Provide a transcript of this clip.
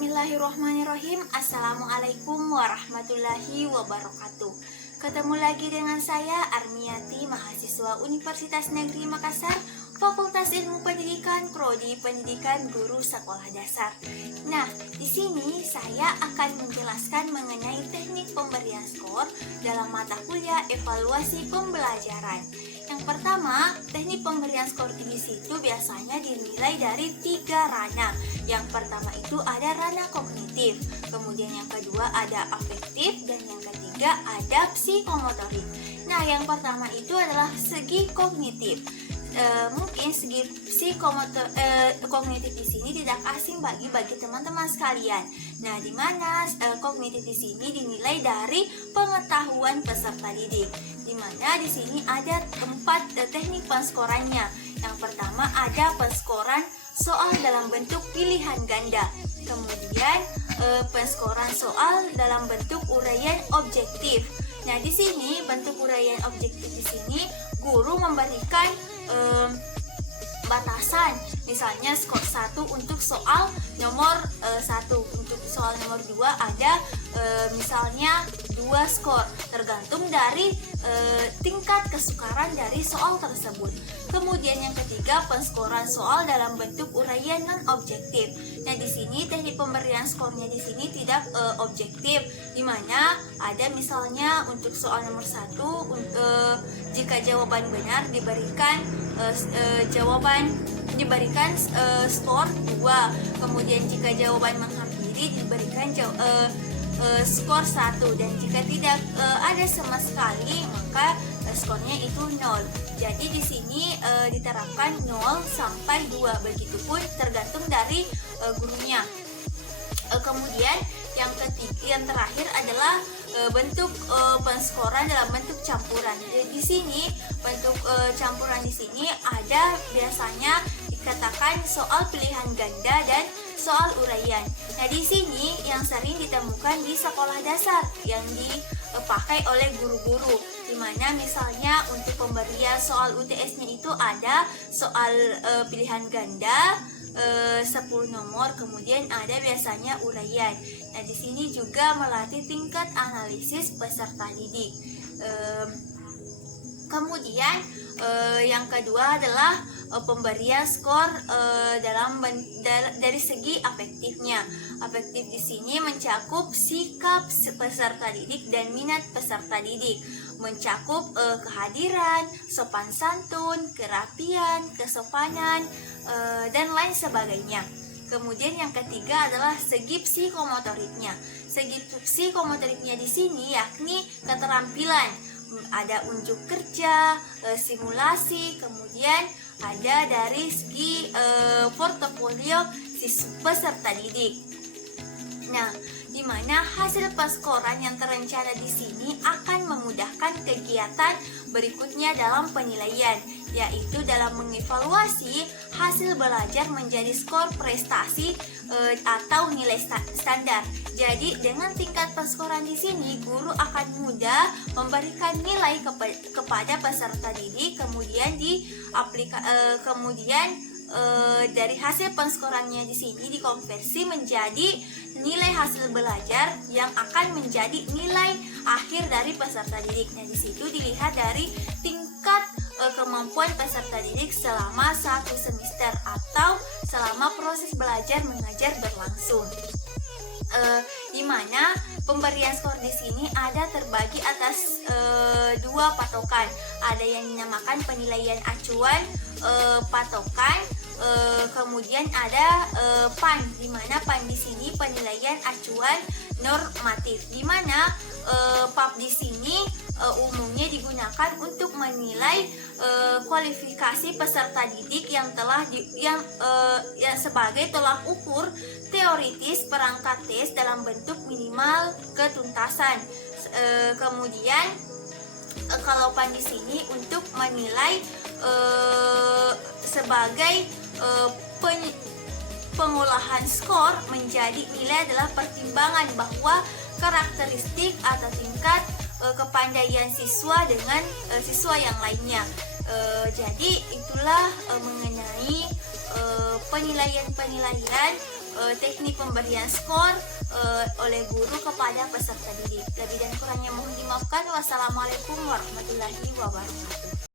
Bismillahirrahmanirrahim. Assalamualaikum warahmatullahi wabarakatuh. Ketemu lagi dengan saya Armiati, mahasiswa Universitas Negeri Makassar, Fakultas Ilmu Pendidikan, Prodi Pendidikan Guru Sekolah Dasar. Nah, di sini saya akan menjelaskan mengenai teknik pemberian skor dalam mata kuliah evaluasi pembelajaran. Yang pertama, teknik pemberian skor di situ biasanya dinilai dari 3 ranah. Yang pertama itu ada ranah kognitif, kemudian yang kedua ada afektif, dan yang ketiga ada psikomotorik. Nah, yang pertama itu adalah segi kognitif. Mungkin segi kognitif di sini tidak asing bagi teman-teman sekalian. Nah, di mana kognitif di sini dinilai dari pengetahuan peserta didik. Di mana di sini ada 4 teknik penskorannya. Yang pertama ada penskoran soal dalam bentuk pilihan ganda. Kemudian penskoran soal dalam bentuk uraian objektif. Nah, di sini bentuk uraian objektif di sini guru memberikan batasan, misalnya skor 1 untuk soal nomor 1, untuk soal nomor 2 ada misalnya 2 skor, tergantung dari tingkat kesukaran dari soal tersebut. Kemudian yang ketiga, penskoran soal dalam bentuk uraian non objektif. Nah, di sini teknik pemberian skornya di sini tidak objektif, di mana ada misalnya untuk soal nomor 1 jika jawaban benar diberikan skor 2. Kemudian jika jawaban menghampiri diberikan skor 1, dan jika tidak ada sama sekali maka skornya itu 0. Jadi di sini diterapkan 0 sampai 2, begitupun tergantung dari gurunya. Kemudian yang terakhir adalah bentuk penskoran dalam bentuk campuran. Jadi di sini bentuk campuran di sini ada biasanya dikatakan soal pilihan ganda dan soal uraian. Nah, di sini yang sering ditemukan di sekolah dasar yang dipakai oleh guru-guru, di mana misalnya untuk pemberian soal UTS-nya itu ada soal pilihan ganda 10 nomor, kemudian ada biasanya uraian. Nah, di sini juga melatih tingkat analisis peserta didik. Kemudian yang kedua adalah pemberian skor dari segi afektifnya. Afektif di sini mencakup sikap peserta didik dan minat peserta didik, mencakup kehadiran, sopan santun, kerapian, kesopanan, dan lain sebagainya. Kemudian yang ketiga adalah segi psikomotoriknya. Segi psikomotoriknya di sini yakni keterampilan, ada unjuk kerja, simulasi, kemudian ada dari segi portofolio peserta didik. Nah, di mana hasil penskoran yang terencana di sini akan memudahkan kegiatan berikutnya dalam penilaian, yaitu dalam mengevaluasi hasil belajar menjadi skor prestasi atau nilai standar. Jadi dengan tingkat penskoran di sini guru akan mudah memberikan nilai kepada peserta didik, kemudian dari hasil penskorannya di sini dikonversi menjadi nilai hasil belajar yang akan menjadi nilai akhir dari peserta didik. Nah, di situ dilihat dari tingkat kemampuan peserta didik selama 1 semester atau selama proses belajar mengajar berlangsung. Di mana pemberian skor di sini ada terbagi atas 2 patokan. Ada yang dinamakan penilaian acuan patokan, kemudian ada PAN, di mana PAN di sini penilaian acuan normatif, di mana PAP di sini umumnya digunakan untuk menilai kualifikasi peserta didik yang sebagai tolak ukur teoritis perangkat tes dalam bentuk minimal ketuntasan. Kemudian kalau PAN di sini untuk menilai sebagai pengolahan skor menjadi nilai adalah pertimbangan bahwa karakteristik atau tingkat kepandaian siswa dengan siswa yang lainnya. Jadi itulah mengenai penilaian teknik pemberian skor oleh guru kepada peserta didik. Lebih dan kurangnya mohon dimaafkan. Wassalamualaikum warahmatullahi wabarakatuh.